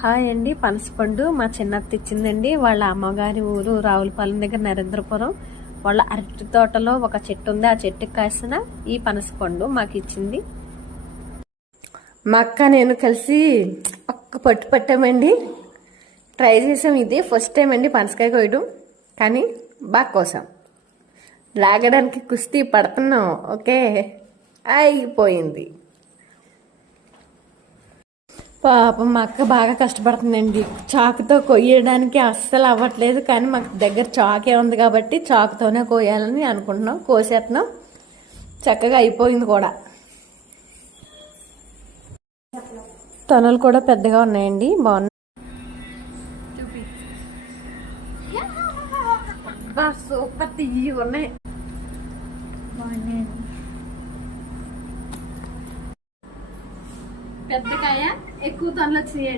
Hi అండి, పనసపండు మా చిన్నత్త ఇచ్చిందండి. వాళ్ళ అమ్మగారి ఊరు రావులపాలెం దగ్గర నరేంద్రపురం. వాళ్ళ అరటి తోటలో ఒక చెట్టు ఉంది. ఆ చెట్టుకి కాసిన ఈ పనసపండు మాకు ఇచ్చింది. మా అక్క నేను కలిసి ఒక్క పట్టు పట్టామండి. ట్రై చేసాం. ఇది ఫస్ట్ టైం అండి పనసకాయ కోయడం, కానీ బాగా కోసాం. లాగడానికి కుస్తీ పడుతున్నాం. ఓకే, అయిపోయింది. పాపం మా అక్క బాగా కష్టపడుతుందండి. చాకుతో కొయ్యడానికి అస్సలు అవ్వట్లేదు, కానీ మాకు దగ్గర చాకే ఉంది కాబట్టి చాకుతోనే కోయాలని అనుకుంటున్నాం. కోసేస్తున్నాం, చక్కగా అయిపోయింది కూడా. తొనలు కూడా పెద్దగా ఉన్నాయండి, బాగున్నాయి. సూపర్ తీయి ఉన్నాయి. పెద్దకాయ ఎక్కువ తొనలు వచ్చినాయి.